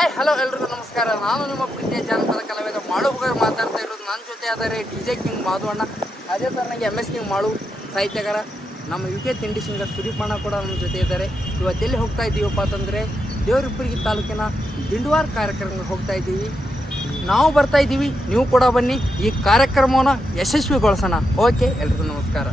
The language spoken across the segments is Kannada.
ಹಾಯ್ ಹಲೋ ಎಲ್ರಿಗೂ ನಮಸ್ಕಾರ. ನಾನು ನಿಮ್ಮ ಪ್ರೀತಿಯ ಜಾನಪದ ಕಲಾವಿದ ಮಾಳುಬಗಾರ್ ಮಾತಾಡ್ತಾ ಇರೋದು. ನನ್ನ ಜೊತೆ ಆದರೆ DJ ಕಿಂಗ್ ಮಾಧವಣ್ಣ, ಅದೇ ಥರನಾಗಿ MS ಕಿಂಗ್ ಮಾಳು ಸಾಹಿತ್ಯಗಾರ, ನಮ್ಮ UK ತಿಂಡಿ ಸಿಂಗರ್ ಸುದೀಪಣ್ಣ ಕೂಡ ನಮ್ಮ ಜೊತೆ ಇದ್ದಾರೆ. ಇವತ್ತೆಲ್ಲಿ ಹೋಗ್ತಾ ಇದ್ದೀವಪ್ಪ ಅಂತಂದರೆ ದೇವರಿಪ್ಪರಿಗೆ ತಾಲೂಕಿನ ದಿಂಡವಾರ ಕಾರ್ಯಕ್ರಮಕ್ಕೆ ಹೋಗ್ತಾ ಇದ್ದೀವಿ. ನಾವು ಬರ್ತಾ ಇದ್ದೀವಿ, ನೀವು ಕೂಡ ಬನ್ನಿ, ಈ ಕಾರ್ಯಕ್ರಮವನ್ನು ಯಶಸ್ವಿಗೊಳಿಸೋಣ. ಓಕೆ, ಎಲ್ರಿಗೂ ನಮಸ್ಕಾರ.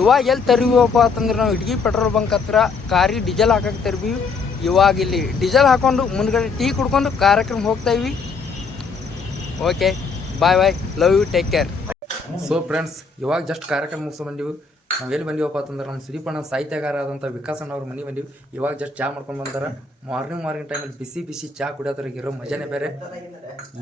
ಇವಾಗ ಎಲ್ಲಿ ತರ್ವೀವಪ್ಪ ಅಂತಂದ್ರೆ ನಾವು ಇಟ್ಗಿ ಪೆಟ್ರೋಲ್ ಬಂಕ್ ಹತ್ರ ಕಾರಿ ಡೀಸೆಲ್ ಹಾಕಕ್ಕೆ ತರ್ಬೀವಿ. ಇವಾಗ ಇಲ್ಲಿ ಡೀಸೆಲ್ ಹಾಕೊಂಡು ಮುಂದ್ಗಡೆ ಟೀ ಕುಡ್ಕೊಂಡು ಕಾರ್ಯಕ್ರಮ ಹೋಗ್ತಾ ಇವಿ. Okay, bye bye, love you, take care. So friends, ಇವಾಗ ಜಸ್ಟ್ ಕಾರ್ಯಕ್ರಮ ಮುಗಿಸ್ಕೊಂಡು ಬಂದೀವಿ. ನಾವು ಎಲ್ಲಿ ಬಂದೀವಪ್ಪ ಅಂತಂದ್ರೆ ನಮ್ಮ ಸುದೀಪಣ್ಣ ಸಾಹಿತ್ಯಗಾರ ಆದಂಥ ವಿಕಾಸಣ್ಣ ಅವ್ರ ಮನೆ ಬಂದೀವಿ. ಇವಾಗ ಜಸ್ಟ್ ಚಾ ಮಾಡ್ಕೊಂಡು ಬಂದಾರ. ಮಾರ್ನಿಂಗ್ ಟೈಮಲ್ಲಿ ಬಿಸಿ ಬಿಸಿ ಚಾ ಕುಡಿಯೋದ್ರಿಗೆ ಇರೋ ಮಜಾನೇ ಬೇರೆ.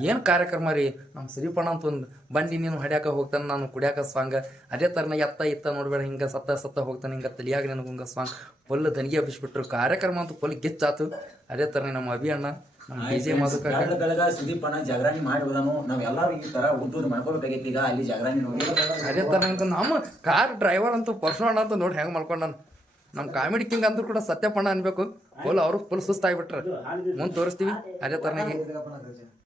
ಏನು ಕಾರ್ಯಕ್ರಮ ರೀ ನಮ್ಮ ಸುದೀಪಣ್ಣ ಅಂತ ಒಂದು ಬಂಡಿ ನೀನು ಹೊಡ್ಯಾಕ ಹೋಗ್ತಾನೆ, ನಾನು ಕುಡಿಯಾಕ ಸಾಂಗ್. ಅದೇ ಥರನ ಎತ್ತ ನೋಡ್ಬೇಡ ಹಿಂಗೆ ಸತ್ತ ಹೋಗ್ತಾನೆ, ಹಿಂಗೆ ತಲಿಯಾಗ ನನಗೆ ಹಿಂಗೆ ಸಾಂಗ್ ಫುಲ್ ದನಿಗೆ ಹಬ್ಬಿಸ್ಬಿಟ್ರು. ಕಾರ್ಯಕ್ರಮ ಅಂತೂ ಫುಲ್ ಗಿಚ್ಚಾತು. ಅದೇ ಥರನೇ ನಮ್ಮ ಅಭಿಯಣ್ಣ, ನಮ್ಮ ಡಿಜೆ ಮಾದುಕ ಬೆಳಗ ಸುದೀಪಣ್ಣ ಜಾಗರಣಿ ಮಾಡಿ ಹೋದನು. ನಾವ್ ಎಲ್ಲರೂ ಈ ತರ ಉದ್ದು ಮಾಡ್ಕೋಬೇಕಾಗೈತಿ. ಈಗ ಅಲ್ಲಿ ಜಾಗರಣಿ ನೋಡಿ ಅದೇ ಥರ ಅಂತ ನಮ್ಮ ಕಾರ್ ಡ್ರೈವರ್ ಅಂತೂ ಪರ್ಸೋಣ ಅಂತ ನೋಡಿ ಹೆಂಗೆ ಮಾಡ್ಕೊಂಡು ನಮ್ಮ ಕಾಮಿಡಿ ಕಿಂಗ್ ಅಂತೂ ಕೂಡ ಸತ್ಯಪಣ್ಣ ಅನ್ಬೇಕು. ಫುಲ್ ಅವರು ಫುಲ್ ಸುಸ್ತಾಗ್ಬಿಟ್ರೆ ಮುಂದೆ ತೋರಿಸ್ತೀವಿ. ಅದೇ ಥರನಾಗಿ